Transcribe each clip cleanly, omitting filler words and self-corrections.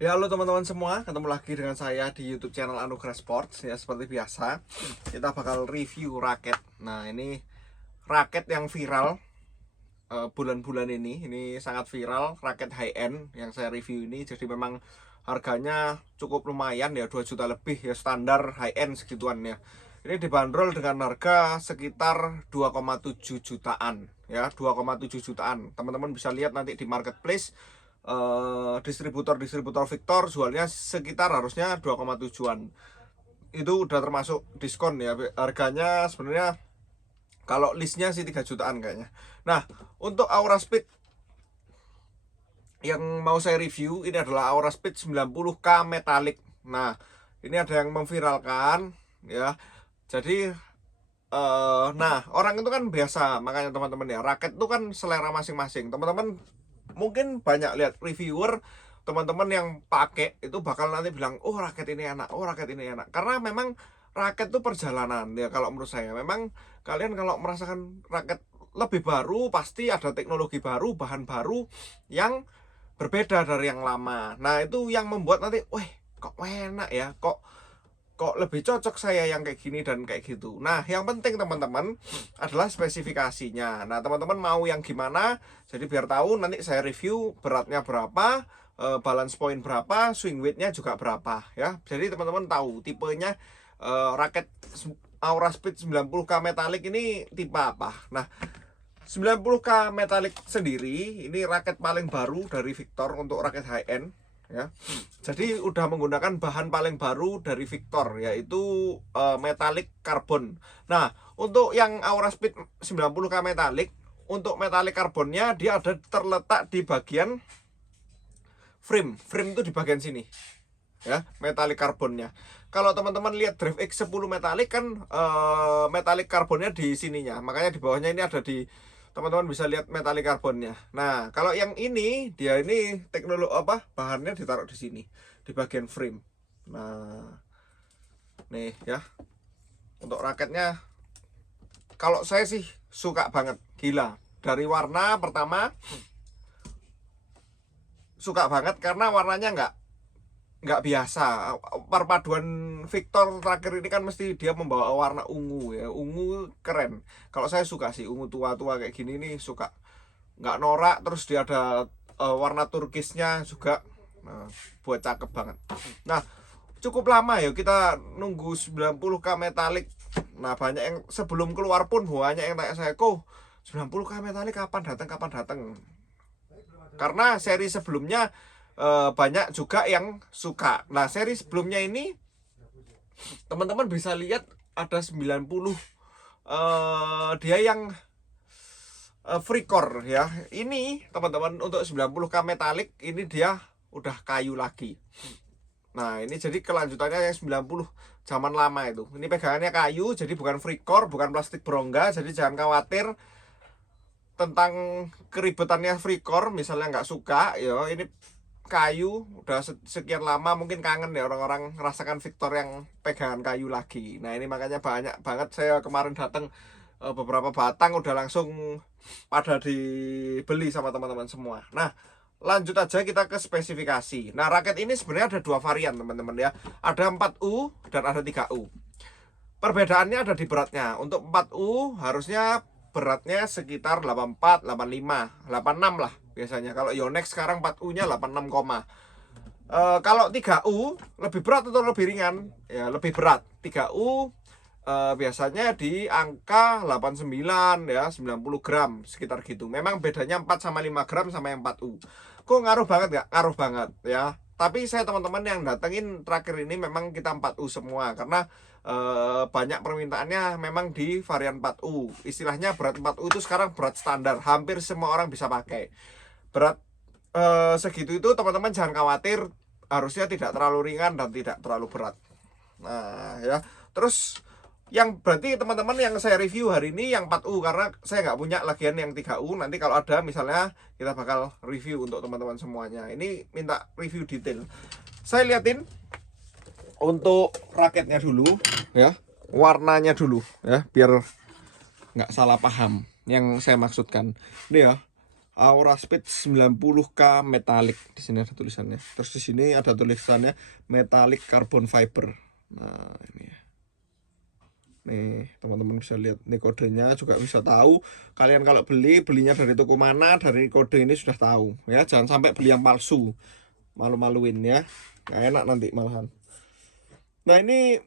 Ya, halo teman-teman semua, ketemu lagi dengan saya di YouTube channel Anugerah Sports. Ya, seperti biasa, kita bakal review raket. Nah, ini raket yang viral bulan-bulan ini sangat viral, raket high end yang saya review ini. Jadi memang harganya cukup lumayan ya, 2 juta lebih ya, standar high end segituan ya. Ini dibanderol dengan harga sekitar 2,7 jutaan ya, 2,7 jutaan. Teman-teman bisa lihat nanti di marketplace, distributor Victor jualnya sekitar harusnya 2,7-an. Itu udah termasuk diskon ya. Harganya sebenarnya kalau listnya sih 3 jutaan kayaknya. Nah, untuk Aura Speed yang mau saya review ini adalah Aura Speed 90K Metallic. Nah, ini ada yang memviralkan ya. Jadi nah, orang itu kan biasa, makanya teman-teman ya, raket itu kan selera masing-masing. Teman-teman mungkin banyak lihat reviewer, teman-teman yang pakai itu bakal nanti bilang, oh raket ini enak, oh raket ini enak. Karena memang raket itu perjalanan ya, kalau menurut saya. Memang kalian kalau merasakan raket lebih baru, pasti ada teknologi baru, bahan baru yang berbeda dari yang lama. Nah, itu yang membuat nanti, wah kok enak ya, kok lebih cocok saya yang kayak gini dan kayak gitu. Nah, yang penting teman-teman adalah spesifikasinya. Nah, teman-teman mau yang gimana? Jadi biar tahu nanti saya review beratnya berapa, balance point berapa, swing weightnya juga berapa ya. Jadi teman-teman tahu tipenya raket Aura Speed 90K Metallic ini tipe apa. Nah, 90K Metallic sendiri ini raket paling baru dari Victor untuk raket high end ya. Jadi udah menggunakan bahan paling baru dari Victor, yaitu metallic carbon. Nah, untuk yang Aura Speed 90K metallic, untuk metallic carbonnya dia ada terletak di bagian frame. Frame itu di bagian sini ya, metallic carbonnya. Kalau teman-teman lihat Drive X10 metallic kan metallic carbonnya di sininya, makanya di bawahnya ini ada di, teman-teman bisa lihat metallic carbonnya. Nah, kalau yang ini dia ini teknologi apa, bahannya ditaruh di sini di bagian frame. Nah, nih ya, untuk raketnya kalau saya sih suka banget, gila. Dari warna pertama suka banget karena warnanya nggak biasa. Perpaduan Victor terakhir ini kan mesti dia membawa warna ungu ya, ungu keren. Kalau saya suka sih ungu tua-tua kayak gini nih, suka, nggak norak. Terus dia ada warna turkisnya juga. Nah, buat cakep banget. Nah, cukup lama ya kita nunggu 90K metallic. Nah, banyak yang sebelum keluar pun banyak yang tanya saya, kok 90K metallic kapan datang. Karena seri sebelumnya banyak juga yang suka. Nah, seri sebelumnya ini teman-teman bisa lihat ada 90, dia yang free core ya. Ini teman-teman untuk 90K metallic ini dia udah kayu lagi. Nah, ini jadi kelanjutannya yang 90 zaman lama itu. Ini pegangannya kayu, jadi bukan free core, bukan plastik berongga. Jadi jangan khawatir tentang keribetannya free core, misalnya nggak suka ya, ini kayu udah sekian lama, mungkin kangen ya orang-orang merasakan Victor yang pegangan kayu lagi. Nah, ini makanya banyak banget saya kemarin datang, beberapa batang udah langsung pada dibeli sama teman-teman semua. Nah, lanjut aja kita ke spesifikasi. Nah, raket ini sebenarnya ada dua varian teman-teman ya, ada 4U dan ada 3U. Perbedaannya ada di beratnya. Untuk 4U harusnya beratnya sekitar 84, 85, 86 lah biasanya. Kalau Yonex sekarang 4U-nya 86, kalau 3U lebih berat atau lebih ringan? Ya, lebih berat. 3U biasanya di angka 89 ya, 90 gram sekitar gitu. Memang bedanya 4 sama 5 gram sama yang 4U. Kok ngaruh banget nggak? Ngaruh banget ya. Tapi saya teman-teman yang datengin terakhir ini memang kita 4U semua, karena banyak permintaannya memang di varian 4U. Istilahnya berat 4U itu sekarang berat standar, hampir semua orang bisa pakai. Berat segitu itu teman-teman jangan khawatir, harusnya tidak terlalu ringan dan tidak terlalu berat. Nah ya, terus yang berarti teman-teman yang saya review hari ini yang 4U, karena saya nggak punya lagian yang 3U. Nanti kalau ada misalnya kita bakal review untuk teman-teman semuanya. Ini minta review detail. Saya liatin untuk raketnya dulu ya, warnanya dulu ya, biar nggak salah paham yang saya maksudkan. Ini ya, Aura Speed 90K metalik. Di sini ada tulisannya. Terus di sini ada tulisannya metallic carbon fiber. Nah, ini ya. Nih, teman-teman bisa lihat nih kodenya, juga bisa tahu kalian kalau belinya dari toko mana, dari kode ini sudah tahu ya. Jangan sampai beli yang palsu. Malu-maluin ya. Nggak enak nanti malahan. Nah, ini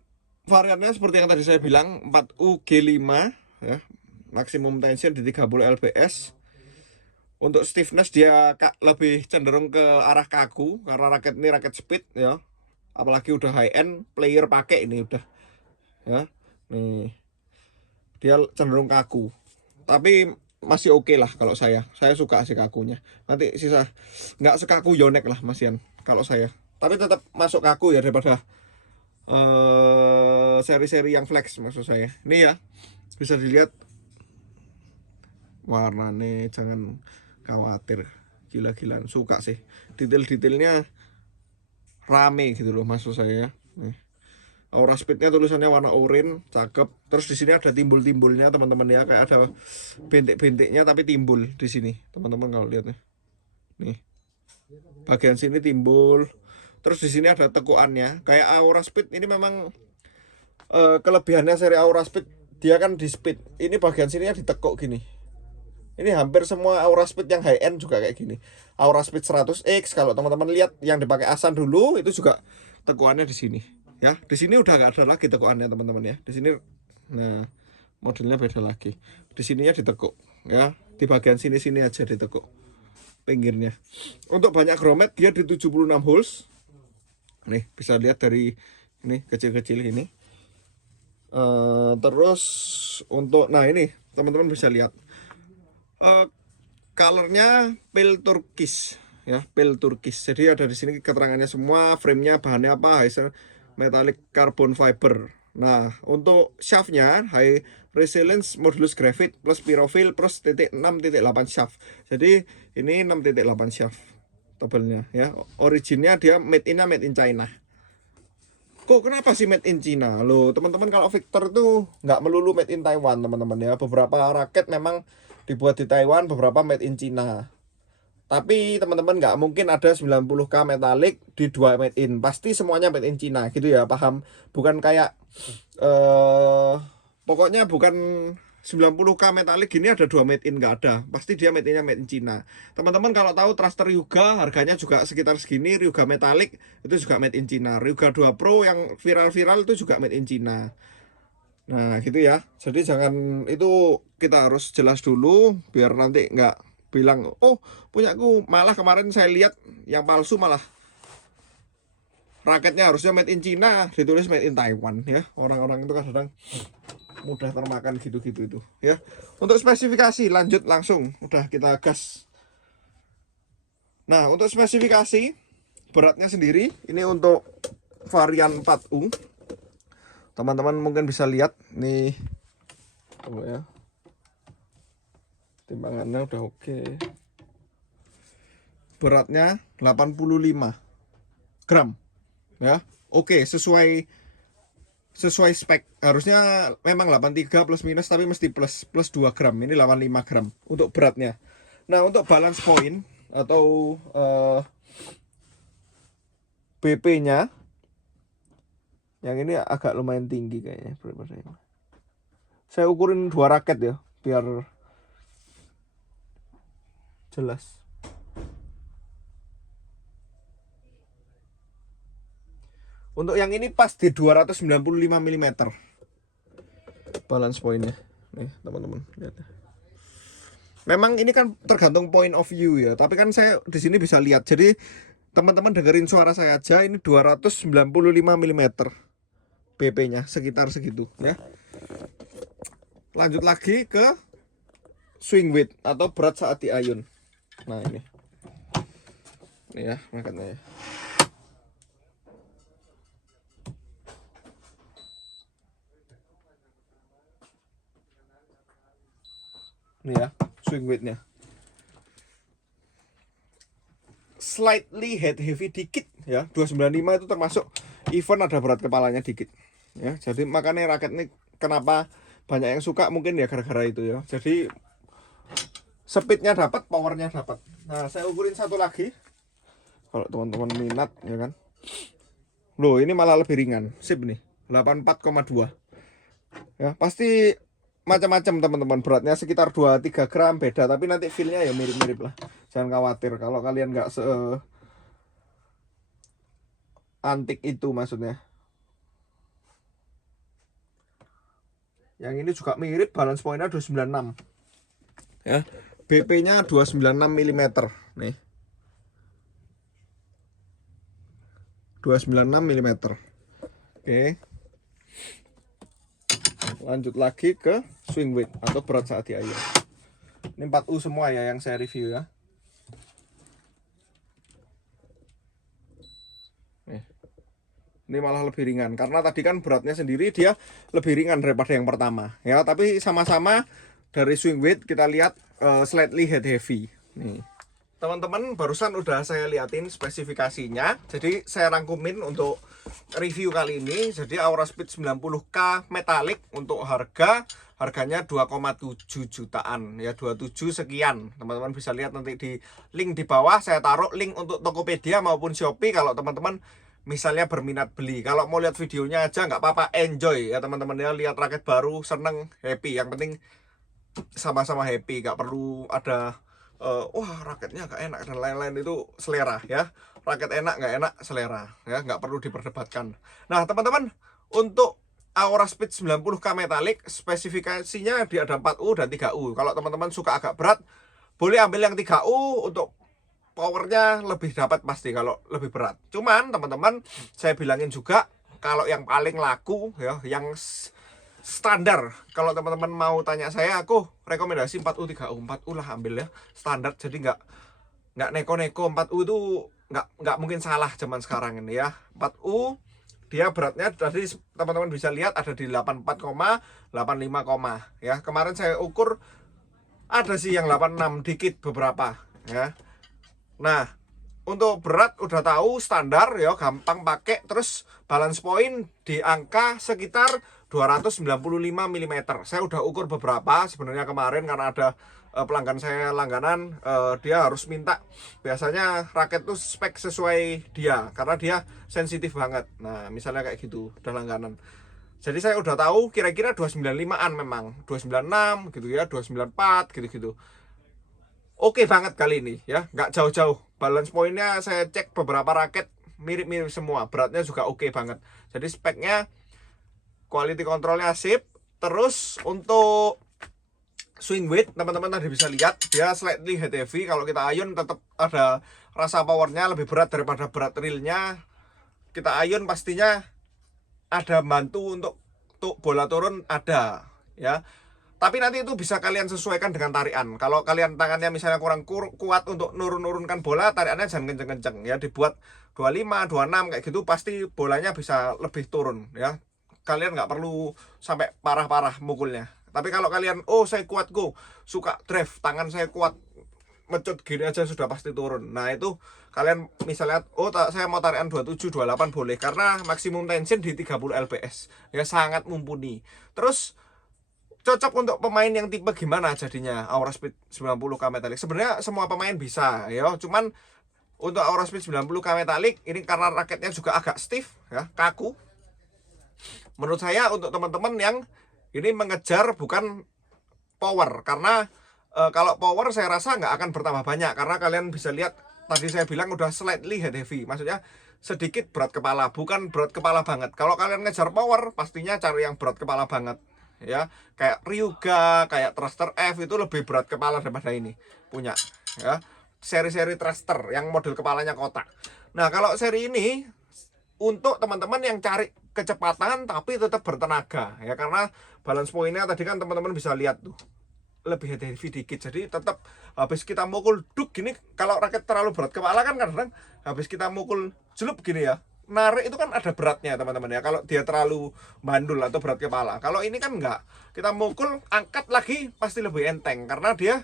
variannya seperti yang tadi saya bilang 4UG5 ya. Maksimum tension di 30 lbs. Untuk stiffness dia lebih cenderung ke arah kaku karena raket ini raket speed ya. Apalagi udah high end player pakai ini udah ya. Nih. Dia cenderung kaku. Tapi masih oke lah kalau saya. Saya suka sih kakunya. Nanti sisa nggak sekaku Yonex lah masian kalau saya. Tapi tetap masuk kaku ya daripada seri-seri yang flex maksud saya. Ini ya. Bisa dilihat warnanya, jangan khawatir, gila-gilaan, suka sih detail-detailnya, rame gitu loh maksud saya. Nih. Aura Speednya tulisannya warna oranye, cakep. Terus di sini ada timbul-timbulnya teman-teman ya, kayak ada bintik-bintiknya tapi timbul di sini teman-teman kalau lihat nih, bagian sini timbul. Terus di sini ada tekuannya kayak Aura Speed. Ini memang kelebihannya seri Aura Speed, dia kan di speed, ini bagian sininya ditekuk gini. Ini hampir semua Aura Speed yang high end juga kayak gini. Aura Speed 100X kalau teman-teman lihat yang dipakai Asan dulu itu juga tekuannya di sini. Ya, di sini udah nggak ada lagi tekuannya teman-teman ya. Di sini, nah modelnya beda lagi. Di sininya ditekuk, ya. Di bagian sini-sini aja ditekuk pinggirnya. Untuk banyak gromet dia di 76 holes. Nih bisa lihat dari ini kecil-kecil ini. Terus untuk, nah ini teman-teman bisa lihat. Colornya pale turquoise ya, pale turquoise. Jadi ada di sini keterangannya semua, frame-nya bahannya apa, metallic carbon fiber. Nah, untuk shaftnya high resilience modulus graphite plus pyrophil plus titik 6.8 shaft. Jadi ini 6.8 shaft tebalnya ya. Originnya dia made in China. Kok kenapa sih made in China? Loh, teman-teman, kalau Victor itu nggak melulu made in Taiwan, teman-teman ya. Beberapa raket memang dibuat di Taiwan, beberapa made in China. Tapi teman-teman nggak mungkin ada 90K metalik di 2 made in. Pasti semuanya made in China gitu ya, paham? Bukan kayak pokoknya bukan 90K metalik gini ada 2 made in, nggak ada. Pasti dia made in China. Teman-teman kalau tahu thruster Ryuga harganya juga sekitar segini, Ryuga metalik itu juga made in China. Ryuga 2 Pro yang viral-viral itu juga made in China. Nah gitu ya. Jadi jangan, itu kita harus jelas dulu biar nanti nggak bilang, oh punyaku, malah kemarin saya lihat yang palsu malah raketnya harusnya made in China, ditulis made in Taiwan ya. Orang-orang itu kadang mudah termakan gitu-gitu itu ya. Untuk spesifikasi lanjut langsung, udah kita gas. Nah, untuk spesifikasi beratnya sendiri ini untuk varian 4U. Teman-teman mungkin bisa lihat nih. Oh ya. Timbangannya udah oke. Beratnya 85 gram. Ya. Oke, sesuai spek. Harusnya memang 83 plus minus, tapi mesti plus 2 gram. Ini 85 gram untuk beratnya. Nah, untuk balance point atau BP-nya yang ini agak lumayan tinggi kayaknya. Saya ukurin 2 raket ya biar jelas. Untuk yang ini pas di 295 mm balance pointnya. Nih teman-teman lihat. Memang ini kan tergantung point of view ya, tapi kan saya di sini bisa lihat. Jadi teman-teman dengerin suara saya aja, ini 295 mm BP-nya sekitar segitu ya. Lanjut lagi ke swing weight atau berat saat diayun. Nah ini ya makanya ya. Ini ya swing weightnya, slightly head heavy dikit ya. 295 itu termasuk even ada berat kepalanya dikit ya. Jadi makanya raket ini kenapa banyak yang suka, mungkin ya gara-gara itu ya. Jadi speednya dapat, powernya dapat. Nah, saya ukurin satu lagi kalau teman-teman minat ya kan. Loh, ini malah lebih ringan, sip nih, 84,2 ya. Pasti macam-macam teman-teman, beratnya sekitar 2-3 gram beda, tapi nanti feelnya ya mirip-mirip lah. Jangan khawatir kalau kalian nggak se antik itu maksudnya. Yang ini juga mirip, balance pointnya 296 ya. BP nya 296 mm nih, 296 mm. Oke, lanjut lagi ke swing weight atau berat saat diayun. Ini 4U semua ya yang saya review ya. Ini malah lebih ringan karena tadi kan beratnya sendiri dia lebih ringan daripada yang pertama ya, tapi sama-sama dari swing weight kita lihat slightly head heavy nih. Teman-teman, barusan udah saya liatin spesifikasinya, jadi saya rangkumin untuk review kali ini. Jadi Aura Speed 90K metalik untuk harganya 2,7 jutaan ya, 27 sekian. Teman-teman bisa lihat nanti di link di bawah, saya taruh link untuk Tokopedia maupun Shopee kalau teman-teman misalnya berminat beli. Kalau mau lihat videonya aja nggak apa-apa, enjoy ya teman-teman ya, lihat raket baru, seneng, happy. Yang penting sama-sama happy, nggak perlu ada wah raketnya nggak enak dan lain-lain. Itu selera ya, raket enak nggak enak selera ya, nggak perlu diperdebatkan. Nah teman-teman, untuk Aura Speed 90K metalik spesifikasinya di ada 4U dan 3U. Kalau teman-teman suka agak berat, boleh ambil yang 3U, untuk powernya lebih dapat pasti kalau lebih berat. Cuman teman-teman, saya bilangin juga kalau yang paling laku ya, yang standar, kalau teman-teman mau tanya saya, aku rekomendasi 4U 3U. 4U lah ambil ya, standar, jadi nggak neko-neko. 4U itu nggak mungkin salah zaman sekarang ini ya. 4U dia beratnya tadi teman-teman bisa lihat ada di 84, 85, ya. Kemarin saya ukur ada sih yang 86 dikit beberapa ya. Nah, untuk berat udah tahu standar ya, gampang pakai. Terus balance point di angka sekitar 295 mm. Saya udah ukur beberapa sebenarnya kemarin karena ada pelanggan saya langganan, dia harus minta biasanya raket tuh spek sesuai dia karena dia sensitif banget. Nah, misalnya kayak gitu, udah langganan. Jadi saya udah tahu kira-kira 295-an memang, 296 gitu ya, 294 gitu-gitu. Oke banget kali ini ya, nggak jauh-jauh. Balance pointnya saya cek beberapa raket mirip-mirip semua, beratnya juga oke banget. Jadi speknya, quality controlnya sip. Terus untuk swing weight teman-teman tadi bisa lihat dia slightly head heavy. Kalau kita ayun tetap ada rasa powernya lebih berat daripada berat realnya. Kita ayun pastinya ada bantu untuk bola turun, ada ya. Tapi nanti itu bisa kalian sesuaikan dengan tarikan. Kalau kalian tangannya misalnya kurang kuat untuk nurun-nurunkan bola, tarikannya jangan kenceng-kenceng ya, dibuat 25, 26 kayak gitu, pasti bolanya bisa lebih turun ya. Kalian nggak perlu sampai parah-parah mukulnya. Tapi kalau kalian, oh saya kuat suka drive, tangan saya kuat, mecut gini aja sudah pasti turun. Nah itu kalian misalnya, oh saya mau tarikan 27, 28 boleh, karena maksimum tension di 30 lbs ya, sangat mumpuni. Terus cocok untuk pemain yang tipe gimana jadinya Aura Speed 90K metalik? Sebenarnya semua pemain bisa ya, cuman untuk Aura Speed 90K metalik ini karena raketnya juga agak stiff ya, kaku. Menurut saya untuk teman-teman yang ini mengejar bukan power, karena kalau power saya rasa nggak akan bertambah banyak, karena kalian bisa lihat tadi saya bilang udah slightly head heavy, maksudnya sedikit berat kepala, bukan berat kepala banget. Kalau kalian ngejar power, pastinya cari yang berat kepala banget ya, kayak Ryuga, kayak Thruster F, itu lebih berat kepala daripada ini punya ya, seri-seri thruster yang model kepalanya kotak. Nah kalau seri ini untuk teman-teman yang cari kecepatan tapi tetap bertenaga ya, karena balance pointnya tadi kan teman-teman bisa lihat tuh lebih heavy dikit, jadi tetap habis kita mukul duk gini, kalau raket terlalu berat kepala kan kadang habis kita mukul jelup gini ya, narik itu kan ada beratnya teman-teman ya, kalau dia terlalu bandul atau berat kepala. Kalau ini kan enggak, kita mukul angkat lagi pasti lebih enteng karena dia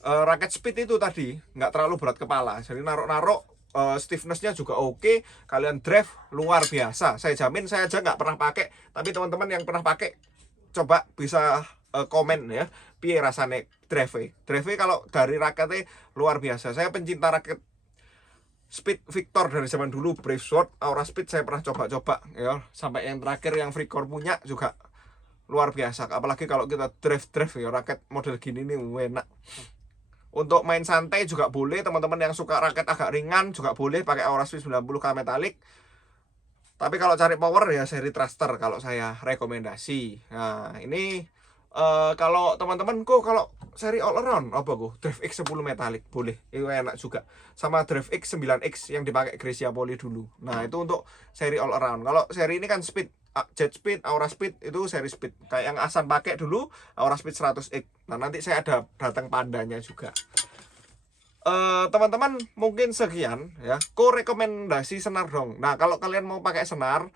raket speed itu tadi nggak terlalu berat kepala, jadi narok-narok stiffnessnya juga oke. Kalian drive luar biasa, saya jamin. Saya aja nggak pernah pakai, tapi teman-teman yang pernah pakai coba bisa komen ya, piye rasane Drive kalau dari raketnya luar biasa. Saya pencinta raket Speed Victor dari zaman dulu, Brave Sword, Aura Speed saya pernah coba-coba ya, sampai yang terakhir yang Victor punya juga luar biasa. Apalagi kalau kita drive ya, raket model gini nih enak. Untuk main santai juga boleh, teman-teman yang suka raket agak ringan juga boleh pakai Aura Speed 90K metalik. Tapi kalau cari power ya seri Thruster kalau saya rekomendasi. Nah, ini kalau teman-teman kok kalau seri all around apa kok Drive X 10 metalik boleh, itu enak juga. Sama Drive X 9X yang dipakai Gracia Poli dulu. Nah, itu untuk seri all around. Kalau seri ini kan speed, jet speed, aura speed, itu seri speed. Kayak yang Asan pakai dulu, aura speed 100X. Nah, nanti saya ada datang pandanya juga. Teman-teman mungkin sekian ya. Kok rekomendasi senar dong. Nah, kalau kalian mau pakai senar,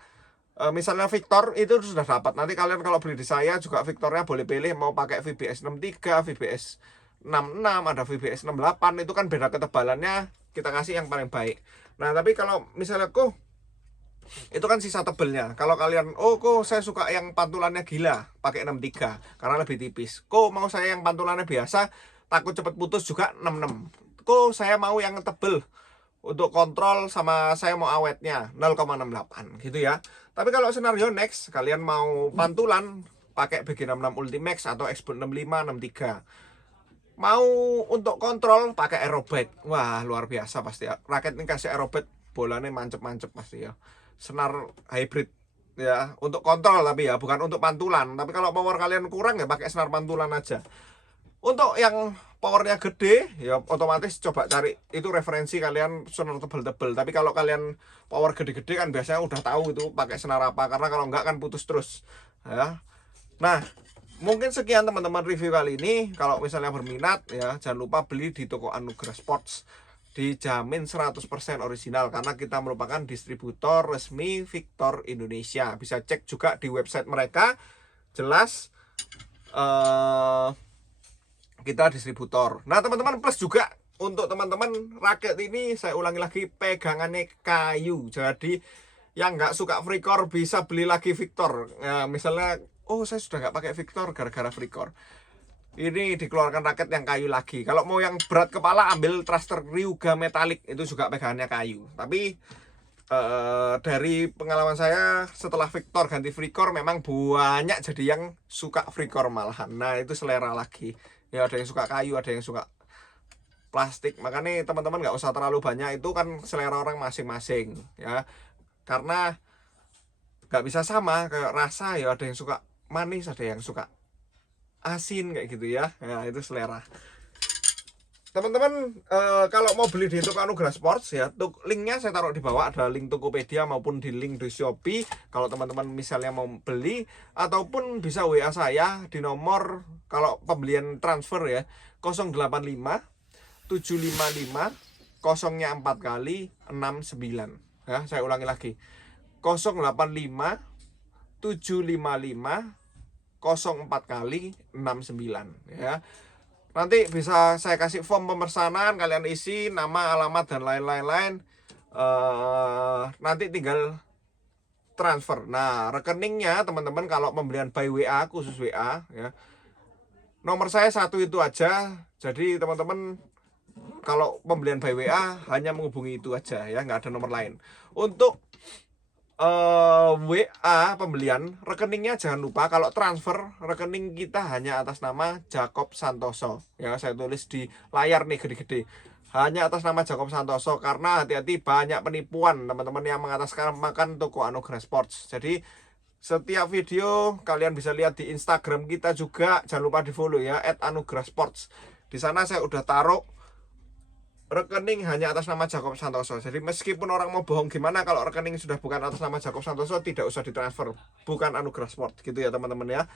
misalnya Victor itu sudah dapat. Nanti kalian kalau beli di saya juga Victornya boleh pilih mau pakai VBS 63, VBS 66, ada VBS 68, itu kan beda ketebalannya, kita kasih yang paling baik. Nah, tapi kalau misalnya kok itu kan sisa tebelnya. Kalau kalian kok saya suka yang pantulannya gila, pakai 63 karena lebih tipis. Kok mau saya yang pantulannya biasa, takut cepet putus juga 66. Kok saya mau yang tebel untuk kontrol, sama saya mau awetnya 0,68 gitu ya. Tapi kalau scenario next kalian mau pantulan pakai BG66 Ultimax atau Xbox 65, 63. Mau untuk kontrol pakai aerobite. Wah, luar biasa pasti ya. Raket ini kasih aerobite, bolanya mancep-mancep pasti ya. Senar hybrid ya, untuk kontrol tapi ya, bukan untuk pantulan. Tapi kalau power kalian kurang ya pakai senar pantulan aja. Untuk yang powernya gede ya otomatis coba cari itu referensi kalian senar tebel-tebel. Tapi kalau kalian power gede-gede kan biasanya udah tahu itu pakai senar apa, karena kalau enggak kan putus terus ya. Nah, mungkin sekian teman-teman review kali ini. Kalau misalnya berminat ya jangan lupa beli di toko Anugerah Sports, dijamin 100% original karena kita merupakan distributor resmi Victor Indonesia. Bisa cek juga di website mereka, jelas kita distributor. Nah, teman-teman, plus juga untuk teman-teman raket ini saya ulangi lagi, pegangannya kayu. Jadi yang nggak suka Freecor bisa beli lagi Victor. Nah, misalnya saya sudah nggak pakai Victor gara-gara Freecor, ini dikeluarkan raket yang kayu lagi. Kalau mau yang berat kepala ambil Thruster Ryuga metalik, itu juga pegangannya kayu. Tapi dari pengalaman saya setelah Victor ganti Freecor memang banyak jadi yang suka Freecor malahan. Nah, itu selera lagi ya, ada yang suka kayu, ada yang suka plastik. Makanya teman-teman nggak usah terlalu banyak, itu kan selera orang masing-masing ya, karena nggak bisa sama kayak rasa ya, ada yang suka manis, ada yang suka asin kayak gitu ya. Ya, itu selera. Teman-teman, kalau mau beli di toko Anugerah Sports ya, linknya saya taruh di bawah, ada link Tokopedia maupun di link di Shopee. Kalau teman-teman misalnya mau beli, ataupun bisa WA saya di nomor, kalau pembelian transfer ya, 085 755 kosongnya 4 kali 69 ya. Saya ulangi lagi, 085 755 04 kali 69 ya. Nanti bisa saya kasih form pemesanan, kalian isi nama, alamat, dan lain-lain. Nanti tinggal transfer. Nah, rekeningnya teman-teman kalau pembelian by WA, khusus WA ya, nomor saya satu itu aja. Jadi teman-teman kalau pembelian by WA hanya menghubungi itu aja ya, nggak ada nomor lain. Untuk WA pembelian, rekeningnya jangan lupa kalau transfer rekening kita hanya atas nama Jacob Santoso ya. Saya tulis di layar nih gede-gede, hanya atas nama Jacob Santoso, karena hati-hati banyak penipuan teman-teman yang mengatasnamakan toko Anugerah Sports. Jadi setiap video kalian bisa lihat di Instagram kita juga, jangan lupa di follow ya, @anugerahsports. Di sana saya udah taruh rekening hanya atas nama Jacob Santoso. Jadi meskipun orang mau bohong gimana, kalau rekening sudah bukan atas nama Jacob Santoso tidak usah ditransfer, bukan Anugerah Sport gitu ya teman-teman ya.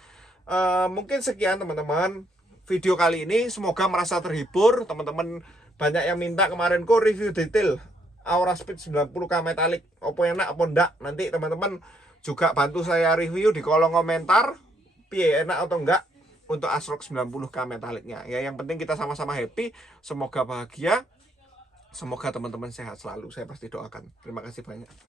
Mungkin sekian teman-teman video kali ini, semoga merasa terhibur. Teman-teman banyak yang minta kemarin kok review detail Aura Speed 90K metalik, apa enak apa enggak. Nanti teman-teman juga bantu saya review di kolom komentar, piye enak atau enggak untuk Asrock 90K metaliknya ya. Yang penting kita sama-sama happy, semoga bahagia. Semoga teman-teman sehat selalu, saya pasti doakan. Terima kasih banyak.